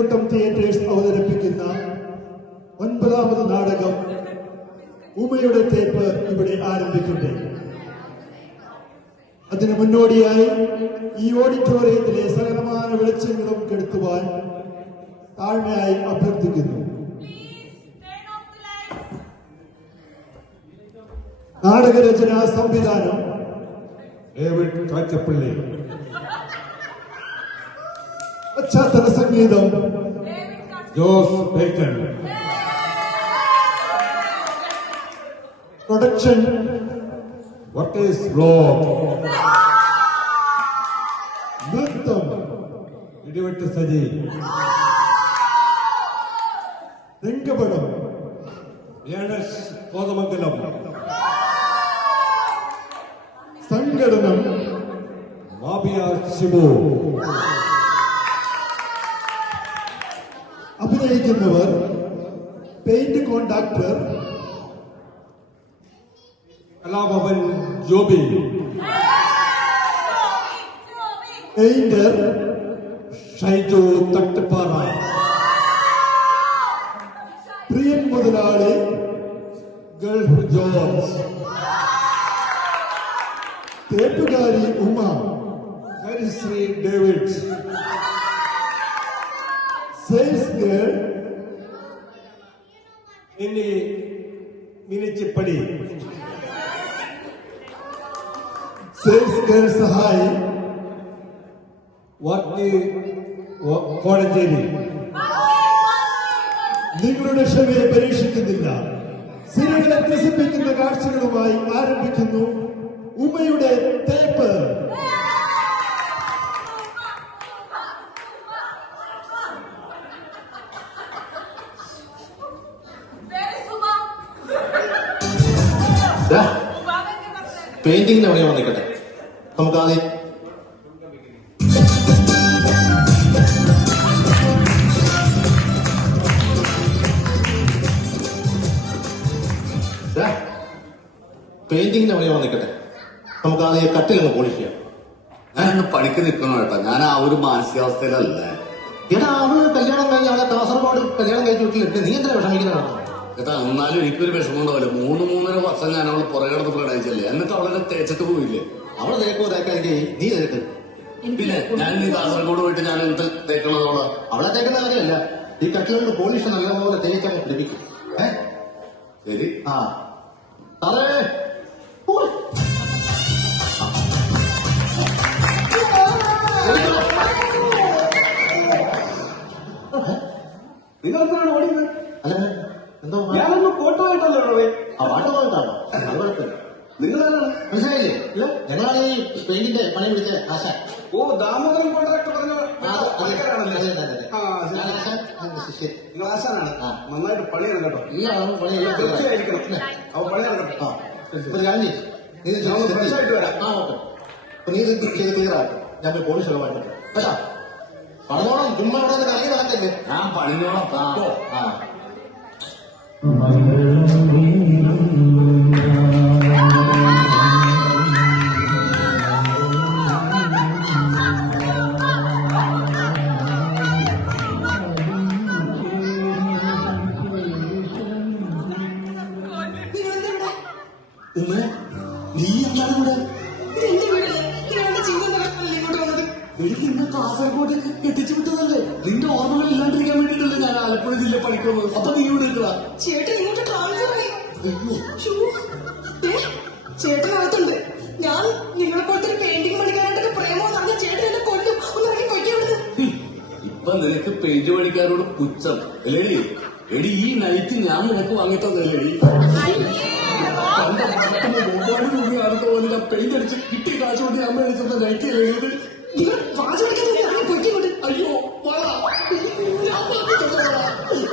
കൈതക്കുട്ടം theatres അവതരിപ്പിക്കുന്ന 9ാമത് നാടകം ഉമയുടെ തേപ്പ് ഇവിടെ ആരംഭിക്കട്ടെ. അതിനു മുന്നോടിയായി ഈ ഓഡിറ്റോറിയത്തിലെ സകലമാന വെളിച്ചങ്ങളും കെടുത്തുവാൻ താഴ്മയായി അഭ്യർത്ഥിക്കുന്നു. നാടകരചന സംവിധാനം ഡേവിഡ് കാച്ചപ്പള്ളി. പശ്ചാത്തല സംഗീതം Jose Bacon. Production workers block. നൃത്തം ഇടിവെട്ട് സജി. രംഗപടം യാനസ് കോതമംഗലം. സംഘടനം മാബിയ ശിബു. അഭിനയിക്കുന്നവർ paint contractor Kalabhavan Joby. Painter Shaiju Thattupara. Priyan മുതലാളി ഗൾഫ് ജോർജ്. തേപ്പുകാരി Uma Harisree David. Sales girl Minichippady. Sales girl സഹായി വർക്കി കോഴഞ്ചേരി. നിങ്ങളുടെ ക്ഷമയെ പരീക്ഷിക്കുന്നില്ല. സിനിമകളെ ത്രസിപ്പിക്കുന്ന കാഴ്ചകളുമായി ആരംഭിക്കുന്നു ഉമയുടെ തേപ്പ്. പെയിന്റിങ്ങിന്റെ പണി വന്നിക്കട്ടെ. നമുക്ക് ആദ്യം പെയിന്റിങ്ങിന്റെ പണി വന്നിക്കട്ടെ. നമുക്ക് ആദ്യം കട്ടിലങ്ങ് പോളിഷ് ചെയ്യാം. ഞാനൊന്ന് പണിക്ക് നിൽക്കണം കേട്ടോ. ഞാൻ ആ ഒരു മാനസികാവസ്ഥയിലല്ല. എടാ, അവള് കല്യാണം കഴിഞ്ഞ് അവളെ കാസർഗോഡ് കല്യാണം കഴിച്ച് വീട്ടിലിട്ട് നീ എന്തിനാ വിഷമിക്കുന്നതാണ്? കേട്ടാ, എന്നാലും എനിക്കൊരു വിഷമം ഉണ്ടാവില്ല. 3-3.5 വർഷം ഞാൻ അവള് പുറകെ കിടന്ന് പ്രണയിച്ചല്ലേ. എന്നിട്ട് അവളെ തേച്ചിട്ട് പോയില്ലേ. അവളെ തേക്കോ തേക്കാതിരിക്കേ നീ തേക്ക്. പിന്നെ ഞാൻ ഈ കാസർഗോഡ് പോയിട്ട് ഞാൻ എന്ത് തേക്കണതോളാ? അവളെ തേക്കുന്ന കാര്യമല്ല, ഈ കട്ടിലുകൊണ്ട് പോളിഷ് നല്ലപോലെ തേക്കാൻ പിടിപ്പിക്കും. ശരി. ആ അതെ. നിങ്ങളെന്താണ് ഓടിയത്? അല്ല എന്തോ ഞാനൊന്ന് ഫോട്ടോ ആയിട്ടല്ലോ ആ പാട്ട് പോയിട്ടാണോ? അത് കുഴപ്പമില്ല. നിങ്ങളാണ് മനസ്സിലായില്ലേ? ഞങ്ങളാണ് ഈ പെയിന്റിന്റെ പണി പിടിച്ച ആശ. ഓ ദാമോദരൻ കോൺട്രാക്ട് പറഞ്ഞ പണിക്കാരാണല്ലേ? ശരി. നിങ്ങൾ ആശാനാണ്. നന്നായിട്ട് പണിയാണ് കേട്ടോ. എല്ലാം പണിയെല്ലാം തീർച്ചയായിരിക്കണം. അവ പണിയാണ്. ഫ്രഷായിട്ട് വരാം. ആ ഓക്കെ. അപ്പൊ നീ ഇത് ചെയ്ത് ക്ലിയർ ആക്കും. ഞാൻ പോയി പോളിഷ് ഒക്കെ മാറ്റിട്ട് കേട്ടാ. പറഞ്ഞോളാം, ചുമ്മാ ഇവിടെ കറങ്ങി നടക്കല്ലേ. ഞാൻ പണിഞ്ഞോളാം. ആ ഉമ്മ, നീ എന്താണ് ഇവിടെ? എനിക്ക് ഇന്ന് കാസർഗോഡ് കെട്ടിച്ചു വിട്ടതല്ലേ. നിന്റെ ഓർമ്മകൾ ഇല്ലാണ്ടിരിക്കാൻ വേണ്ടിട്ടല്ലേ ഞാൻ ആലപ്പുഴ ജില്ല പഠിക്കുന്നത്. അപ്പൊ നീ ഇവിടെ നിൽക്കുക. ചേട്ടൻ ഇങ്ങോട്ട് ട്രാൻസ്ഫർ ആയി. ചേട്ടനകത്തുണ്ട്. ഞാൻ നിങ്ങളെ പോലത്തെ ഒരു പെയിന്റിംഗ് പണിക്കാനായിട്ടൊക്കെ പ്രേമോ നടന്ന ചേട്ടൻ എന്നെ കൊല്ലും. ഒന്ന് ഇറങ്ങി പൊയ്ക്കവിടുന്ന്. ഇപ്പൊ നിനക്ക് പെയിന്റ് പണിക്കാരോട് പുച്ഛം അല്ലേടി? എടി, ഈ നൈറ്റ് ഞാൻ നിനക്ക് വാങ്ങിത്തന്നല്ലേടി. തന്റെ പണത്തിന് 3,000 രൂപ അടുത്ത പോലെ ഞാൻ പെയിന്റ് അടിച്ച് കിട്ടിയ കാശ് കൊണ്ട് ഞാൻ മേടിച്ചത് നൈറ്റ് അല്ലേ? നിങ്ങൾ വാചടിക്കാൻ ഇറങ്ങി പൊയ്ക്കോട്ട്. അയ്യോ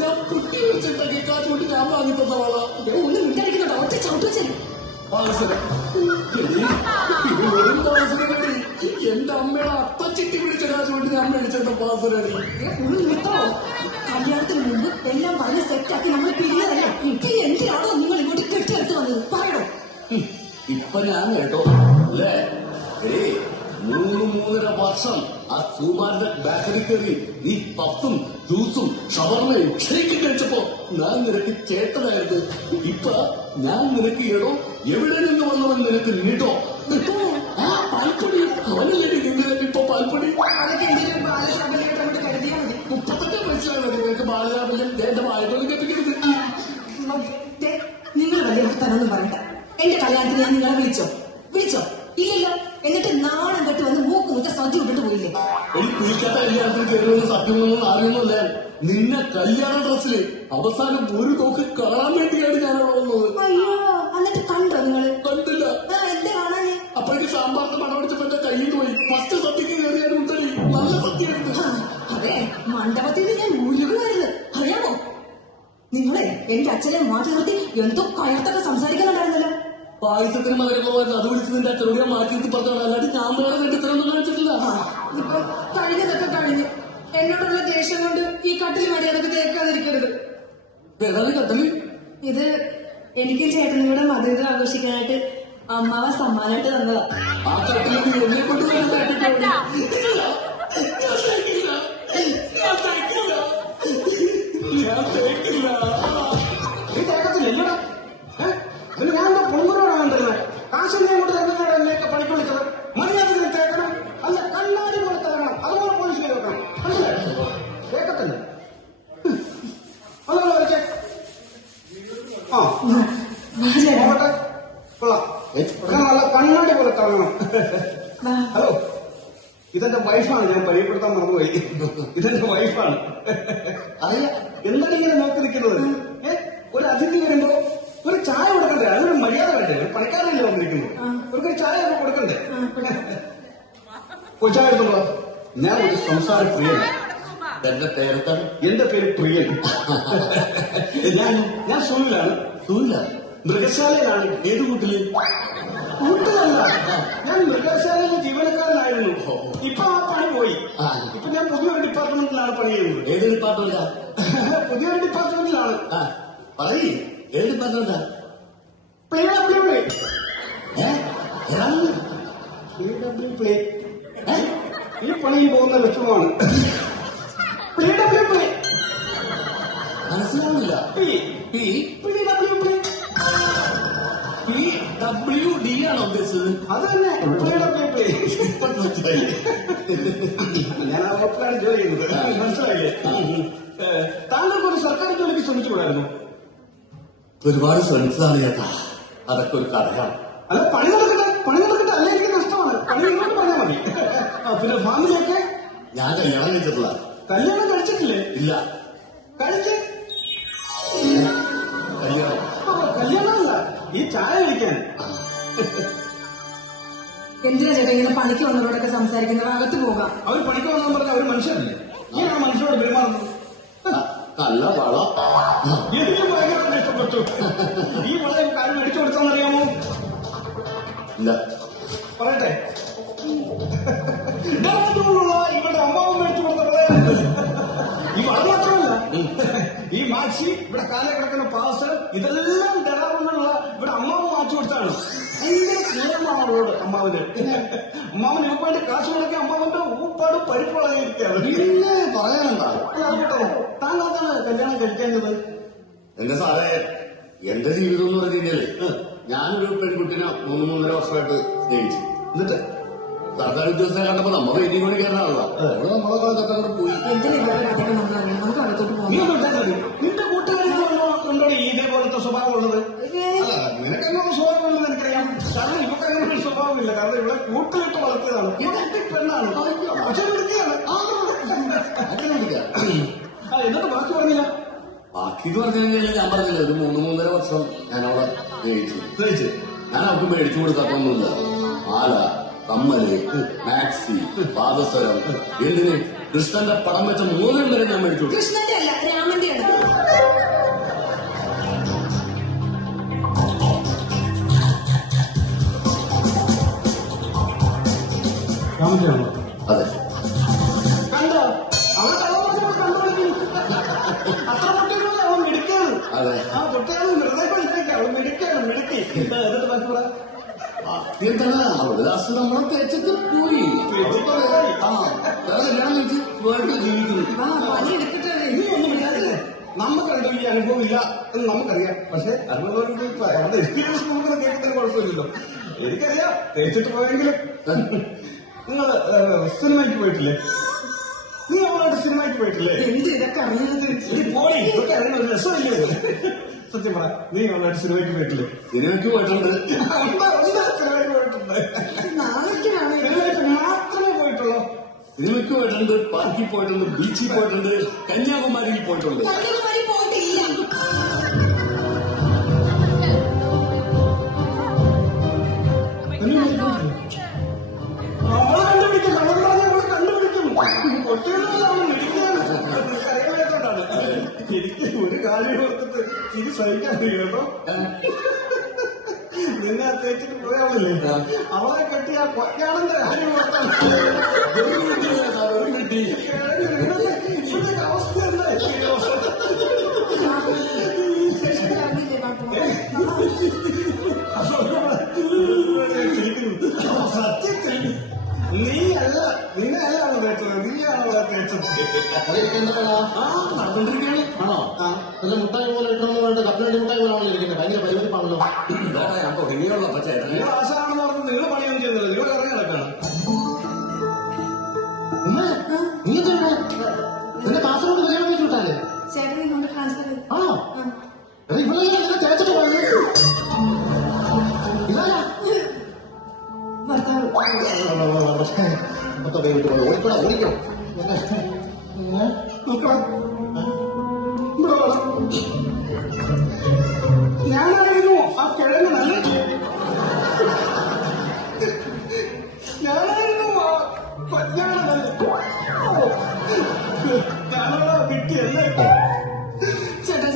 ഞാൻ കുട്ടി വെച്ചിട്ടൊക്കെ കാശ് കൊണ്ട് ഞാൻ വാങ്ങിത്തന്ന വള. ഒന്ന് മിണ്ടായിരിക്കുന്നുണ്ടോ? ഒറ്റ ചവിട്ട് വെച്ചാൽ പാവസരം. ഇത് വെറും പാവസരടി. എന്റെ അമ്മയുടെ അത്തച്ചിട്ടി പിടിച്ച കാശ് കൊണ്ട് ഞാൻ മേടിച്ചെന്ന പാവസരടി. ഒന്ന് നിർത്തോ? കല്യാണത്തിന് മുമ്പ് എല്ലാം പറഞ്ഞ് സെറ്റാക്കി നമ്മൾ പിരിഞ്ഞതല്ലേ. ഇപ്പൊ എന്തിനാണോ നിങ്ങൾ ഇങ്ങോട്ട് കെട്ടിയെടുത്ത് വന്നത്? പറയണോ? ഇപ്പൊ ഞാൻ കേട്ടോ അല്ലേ? 3-3.5 വർഷം ആ സുമാരുടെ ബാക്കറി കയറി നീ പഫും ജ്യൂസും ഷവർമയും ഷേക്കും കഴിച്ചപ്പോ ഞാൻ നിനക്ക് ചേട്ടനായിരുന്നു. ഇപ്പൊ ഞാൻ നിനക്ക് ഇടോ എവിടെ നിന്ന് വന്നവൻ നിനക്ക് നിടോ. ആ പാൽപ്പൊടി അവനല്ലേ നിങ്ങൾക്ക് ഇപ്പൊ പാൽപ്പൊടി. അതൊക്കെ എന്തെങ്കിലും ബാലശാപല്യമായിട്ട് അങ്ങോട്ട് കരുതിയാൽ മതി. 38 വയസ്സിലാണ് നിങ്ങൾക്ക് ബാലരാമല്യം എന്റെ വായ്പ കേൾപ്പിക്കരുത്. ദേ, നിങ്ങൾ വലിയ വർത്താനൊന്നും പറയണ്ട. എന്റെ കല്യാണത്തിന് ഞാൻ നിങ്ങളെ വിളിച്ചോ ഇല്ലല്ലോ. എന്നിട്ട് നാണം കെട്ട് വന്ന് മൂക്ക് മുറ്റ സദ്യ വിട്ടിട്ട് പോയില്ലേ? ഒരു കുളിക്കാത്ത കല്യാണത്തിന് കയറുമെന്ന് സത്യമൊന്നും അറിയുന്നില്ല. നിന്നെ കല്യാണ ഡ്രസ്സില് അവസാനം ഒരു തോക്ക് കാണാൻ വേണ്ടിയാണ് ഞാൻ അവിടെ വന്നത്. അയ്യോ, എന്നിട്ട് കണ്ടോ നിങ്ങള്? കണ്ടില്ല. എന്താ കാണാനേ? അപ്പോഴേക്ക് സാമ്പാറിന്റെ മണം പിടിച്ചപ്പോ എന്റെ കയ്യിൽ പോയി. ഫസ്റ്റ് സദ്യക്ക് കയറിയാൽ ഉണ്ടല്ലേ നല്ല സദ്യ എടുത്ത്. അതെ, മണ്ഡപത്തിൽ നിന്ന് ഞാൻ മുഴുകുമായിരുന്നു. അറിയാമോ? നിങ്ങളെ എന്റെ അച്ഛനെ മാറ്റി നിർത്തി എന്തോ കയർത്തൊക്കെ സംസാരിക്കാനുണ്ടായിരുന്നല്ലോ. പായസത്തിന് മകരെ പോകാൻ അത് വിളിച്ച് നിന്റെ അച്ഛനോട് ഞാൻ മാറ്റി നിർത്തി പറഞ്ഞാൽ അല്ലാണ്ട് ഞാൻ വേറെ കെട്ടിത്തരൊന്നും കാണിച്ചിട്ടില്ല. ഇപ്പൊ കഴിഞ്ഞതൊക്കെ കഴിഞ്ഞു. എന്നോടുള്ള ദേഷ്യം കൊണ്ട് ഈ കട്ടിൽ മര്യാദക്ക് തേക്കാതിരിക്കരുത്. ഏതാണ് കട്ടല്? ഇത് എനിക്കും ചേട്ടനും കൂടെ മധുരം ആഘോഷിക്കാനായിട്ട് അമ്മാവ സമ്മാനമായിട്ട് തന്നതാ. ആ കട്ടില് നീ എന്നെ കൊണ്ട് ഞാൻ തേക്കില്ല. നീ തേക്കത്തില്ല ഇല്ലടാ. പിന്നെ ഞാൻ എന്താ പൊങ്കുറോടാണ് തരുന്നത്? കാശിനെ കൊണ്ട് തരുന്നതാണ് എന്നെയൊക്കെ പണിക്ക് വിളിച്ചത്. മര്യാദ തേക്കണം, അല്ല കണ്ണാടി പോലെ തരണം, അതുപോലെ പോലീസ് വെക്കണം. മനസ്സിലായോ? തേക്കത്തില്ല. അതല്ല വരച്ചേ. ആ നോക്കട്ടെ, കൊള്ളാം. നല്ല കണ്ണാടി പോലെ തരണം. ഹലോ, ഇതെന്റെ വൈഫാണ്. ഞാൻ പരിചയപ്പെടുത്താൻ മറന്നുപോയി. ഇതെന്റെ വൈഫാണ്. അറിയാം എന്താണ് ഇങ്ങനെ നോക്കി നിൽക്കുന്നത്? ഒരു അതിഥി വരുമ്പോ ഒരു ചായ കൊടുക്കണ്ടേ? അതൊരു മര്യാദ വേണ്ടേ? ഒരു പണിക്കാരല്ലേ വന്നിരിക്കുന്നത്, ഒരു ചായ ഒക്കെ കൊടുക്കണ്ടേ? ചായ എടുത്തോളൂ. ഞാൻ ഒരു സംസാര പ്രിയനാണ്. എന്റെ പേരെന്താണ്? എന്റെ പേര് പ്രിയൻ. ഞാൻ സൂര്യനാണ്. സൂര്യ മൃഗശാലയിലാണ്. ഏത് കൂട്ടില്? കൂട്ടുകല്ല, ഞാൻ മൃഗശാലയിലെ ജീവനക്കാരനായിരുന്നു. ഇപ്പൊ ആ പണി പോയി. ഇപ്പൊ ഞാൻ പുതിയൊരു ഡിപ്പാർട്ട്മെന്റിലാണ് പണി ചെയ്യുന്നത്. ഏത് ഡിപ്പാർട്ട്മെന്റാ? പുതിയൊരു ഡിപ്പാർട്ട്മെന്റിലാണ്. പറയ്, ഏത് ഡിപ്പാർട്ട്മെന്റാ? ഈ പണിയിൽ പോകുന്ന ലക്ഷ്യമാണ്. മനസ്സിലാവുന്നില്ല. PWD ആണോ ഉദ്ദേശിച്ചത്? അത് തന്നെ ഞാൻ ആ ഹോട്ടലാണ് ജോലി ചെയ്യുന്നത്. മനസ്സിലായില്ലേ? താങ്കൾക്ക് ഒരു സർക്കാർ ജോലിക്ക് ശ്രമിച്ചുകൂടായിരുന്നു? ഒരുപാട് ശ്രമിച്ചതാണ് ചേട്ടാ. അതൊക്കെ ഒരു കഥയാണ്. അല്ല, പണി നടക്കട്ടെ. അല്ലെ എനിക്ക് നഷ്ടമാണ്. പണി ഇങ്ങോട്ട് പറഞ്ഞാൽ മതി. പിന്നെ ഫാമിലിയൊക്കെ? ഞാൻ കല്യാണം കഴിച്ചിട്ടില്ല. കല്യാണം കഴിച്ചിട്ടില്ലേ? ഇല്ല. കഴിച്ച് കല്യാണമല്ല, ഈ ചായ കഴിക്കാൻ. എന്തിനാ ചേട്ടാ ഇങ്ങനെ പണിക്ക് വന്നവരോടൊക്കെ സംസാരിക്കുന്നത്? അകത്ത് പോകാം. അവർ പണിക്ക് വന്നെന്ന് പറഞ്ഞാൽ അവർ മനുഷ്യരല്ലേ? ഈ ആ മനുഷ്യരോട് പെരുമാറുന്നത് നല്ല വള. എനിക്ക് ഭയങ്കര ഇഷ്ടപ്പെട്ടു. ഈ വളരെ കാര്യം മേടിച്ചു കൊടുത്താന്നറിയാമോ? ഇല്ല. പറയട്ടെ, ഇവിടെ അമ്മാവ് മേടിച്ചു കൊടുത്തത് ഈ വള മാത്രമല്ല, ഈ മാക്സി, ഇവിടെ കാലേ കിടക്കുന്ന പാസ്, ഇതെല്ലാം ഡെറാവുന്നുള്ള ഇവിടെ അമ്മാവ് മാറ്റി കൊടുത്താണ്. ഭയങ്കര സ്നേഹമാണ് അവളോട് അമ്മാവിന്. അമ്മാവൻ ഇവർക്ക് വേണ്ടി കാശ് മുടക്കി അമ്മാവന്റെ ഊപ്പാട് പരിപ്പളയിരിക്കുകയാണ്. പിന്നെ പറയാനെന്താ? താങ്കളാണ് കല്യാണം കഴിക്കേണ്ടത്. എന്റെ സാറേ, എന്റെ ജീവിതം എന്ന് പറഞ്ഞു കഴിഞ്ഞാല് ഞാനൊരു പെൺകുട്ടിനെ 3-3.5 വർഷമായിട്ട് സ്നേഹിച്ചു. എന്നിട്ട് സർക്കാർ ഉദ്യോഗസ്ഥനെ കണ്ടപ്പോ നമ്മ വെയിറ്റിംഗ് പണി കയറാനുള്ള നമ്മളെ കാലത്തൊക്കെ പോയി. എന്തിനാ ഇവരുടെ കഥകൾ നമ്മളറിയാം? നമുക്ക് അകത്തോട്ട് പോകാം. നീ വിട്ടാൽ നിന്റെ കൂട്ടുകാരിൽ ഉണ്ടോ ഇതേപോലത്തെ സ്വഭാവം ഉള്ളത്? അല്ല, നിനക്കങ്ങനെ സ്വഭാവം ഉള്ളത് എനിക്കറിയാം. കാരണം ഇവർക്ക് അങ്ങനെ ഒരു സ്വഭാവമില്ല. കാരണം ഇവിടെ കൂട്ടിലിട്ട് വളർത്തിയതാണ്. ഈ പെണ്ണാണ്, പക്ഷെ വിളിക്കുകയാണ്. എന്നിട്ട് ബാക്കി പറഞ്ഞില്ല. ബാക്കി എന്ന് പറഞ്ഞു കഴിഞ്ഞാൽ ഞാൻ പറഞ്ഞില്ല, ഒരു 3-3.5 വർഷം ഞാൻ അവളെ സ്നേഹിച്ചു. ഞാൻ അവർക്ക് മേടിച്ചു കൊടുക്കാത്തൊന്നുമില്ല. മാല, കമ്മല്, മാക്സി, പാദസരം, എന്തിന് കൃഷ്ണന്റെ പടം വെച്ച 3 വരെ ഞാൻ മേടിച്ചു കൊടുത്തു. കൃഷ്ണന്റെ അല്ല, രാമന്റെ ആണ്. അതെ. കണ്ടോ, അവൻ കണ്ടുപിടിക്കും. അത്ര പൊട്ടിയാണ് അവൻ മിടുക്കാണ്. അതെ. ആ പൊട്ടിയാണ് ഹൃദയം അവൻ മിടുക്കാണ്, മിടുക്കി. എന്നിട്ട് ബാക്കി കൂടെ എന്താണ് അവള് ലാസ്റ്റ് നമ്മളെ തേച്ചിട്ട് പോയി. കല്യാണം കഴിച്ച് വേണ്ട ജീവിക്കുന്നു. പണി എടുക്കട്ടെ. വലിയ അനുഭവം ഇല്ല എന്ന് നമുക്കറിയാം. പക്ഷെ അതുകൊണ്ട് അവരുടെ എക്സ്പീരിയൻസ് നമുക്ക് കേൾക്കുന്നതിന് കുഴപ്പമില്ലല്ലോ. എനിക്കറിയാം തേച്ചിട്ട് പോയെങ്കിലും. നിങ്ങൾ സിനിമയ്ക്ക് പോയിട്ടില്ലേ? നീ അവളായിട്ട് സിനിമയ്ക്ക് പോയിട്ടില്ലേ? എന്ത് ഇതൊക്കെ അറിയുന്നത്? പോയി ഇതൊക്കെ അറിയണ ഒരു രസമില്ലേ? സത്യം പറ, നീ അവളായിട്ട് സിനിമയ്ക്ക് പോയിട്ടില്ലേ? സിനിമയ്ക്ക് പോയിട്ടുണ്ട്. സിനിമയ്ക്ക് പോയിട്ടുണ്ട്. നാളേക്കാണ് സിനിമയ്ക്ക് മാത്രമേ പോയിട്ടുള്ളൂ. സിനിമയ്ക്ക് പോയിട്ടുണ്ട്, പാർക്കിൽ പോയിട്ടുണ്ട്, ബീച്ചിൽ പോയിട്ടുണ്ട്, കന്യാകുമാരിയിൽ പോയിട്ടുണ്ട്. കന്യാകുമാരി പോയിട്ടില്ല. അവളെ കണ്ടുപിടിക്കും, അവളെ കണ്ടുപിടിക്കും. ഒറ്റയിലുള്ള അവൾ മിടിക്കുകയാണ്. കരകളായിട്ടാണ്. എനിക്ക് ഒരു കാര്യം ഓർത്തിട്ട് ഇത് സഹിക്കാൻ കഴിയുമോ? നിന്നെ ആ തേച്ചിട്ട് പോയാളല്ലേ, അവളെ കെട്ടി ആ കൊറ്റാണെന്റെ കാര്യം ഓർത്താണ്. ഇവിടുത്തെ അവസ്ഥ എന്താ? സത്യത്തിൽ നീയല്ല, നിന്നെയല്ല അവളെ തേച്ചത്, നീയാണ് അവളെ തേച്ചത്. നടന്നുകൊണ്ടിരിക്കുകയാണ്. ആണോ? നല്ല മുട്ടായി പോലെ ഇട്ടണമെന്ന് പറഞ്ഞിട്ട് കപ്പലണ്ടി മുട്ടായി പോലാണല്ലോ ഇരിക്കുന്നത്. ഭയങ്കര പരിപാടിപ്പാണല്ലോ. ഞാൻ തുടങ്ങിയുള്ള ചേട്ടാ. നിങ്ങൾ ആശാണെന്ന് പറഞ്ഞ് നിങ്ങൾ പണിയൊന്നും ചെയ്യുന്നില്ല, നിങ്ങൾ ഇറങ്ങി നടക്കാണ്. നീ എന്താണ് നിന്റെ കാസർഗോഡ് കല്യാണം കഴിച്ചു വിട്ടാലേ? ചേട്ടനെ കൊണ്ട് ട്രാൻസ്ഫർ ചെയ്തു. ആണോ? ഇവിടെ നിന്നെ തേച്ചിട്ട് പോയത് ഇതാരാ? ഭർത്താവ് മൊത്തം വിട്ടു പോയി. ഓടിക്കോ ഓടിക്കോ. ഞാനായിരുന്നു ആ കിഴങ്ങ് നല്ല ഞാനായിരുന്നു ആ കല്യാണ ഞാനോടാ കിട്ടിയല്ലേ? ചേട്ടാ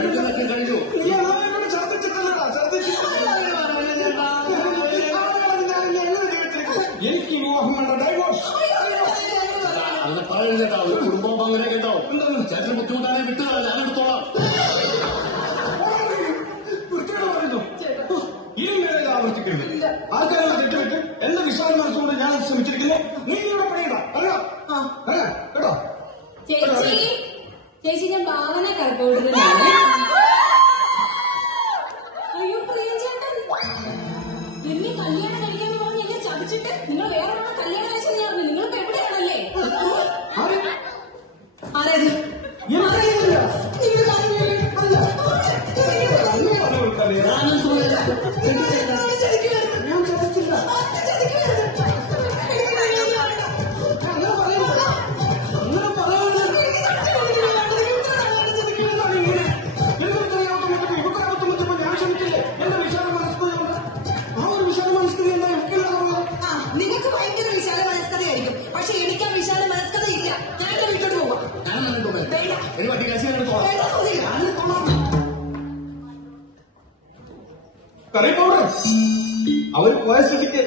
അടുത്തൊക്കെ കഴിഞ്ഞു. എനിക്ക് വിവാഹം വേണ്ട, ഡൈവോഴ്സ്. അങ്ങനെ പറയുന്നത് കേട്ടോ. ഒരു കുടുംബം അങ്ങനെ കേട്ടോ. ചേട്ടന് ബുദ്ധിമുട്ടാണെങ്കിൽ വിട്ടുകളാ, ഞാൻ എടുത്തോളാം. വൃത്തിയോട് പറയുന്നു, ഇനി മേലെ ആവർത്തിക്കരുത്. ആൾക്കാരുടെ തെറ്റുപറ്റി എന്റെ വിശാല മനസ്സുകൊണ്ട് ഞാൻ ശ്രമിച്ചിരിക്കുന്നു. നീ ഇവിടെ പണിയണ്ട, അറിയാം അറിയാം കേട്ടോ. ചേച്ചി ചേച്ചി ഞാൻ ഭാവന കൽപ്പവിടുന്നതാണ്. അയ്യോ പ്രിയചേട്ടൻ, എന്നെ കല്യാണം കഴിക്കാന്ന് പറഞ്ഞ് എന്നെ ചതിച്ചിട്ട് നിങ്ങൾ വേറെ ഒരാളെ കല്യാണം കഴിച്ചത് ഞാൻ അറിഞ്ഞു. നിങ്ങളിപ്പോ എവിടെയാണല്ലേ? ആരേത്? ഞാൻ ചോദിച്ചില്ല. നിങ്ങൾക്ക് ഭയങ്കര വിശാല മനസ്കതയായിരിക്കും, പക്ഷെ എനിക്ക് ആ വിശാല മനസ്കത ഇല്ല. ഞാൻ എന്റെ വീട്ടിലോട്ട് പോവാം. ഞാൻ കണ്ടോ വേണ്ട എനി പറ്റി കാശ് ഞാൻ എടുത്തോളാം. വേണ്ട തോന്നില്ല. കറി പൗഡർ അവർ പോയ സ്ഥിതിക്ക്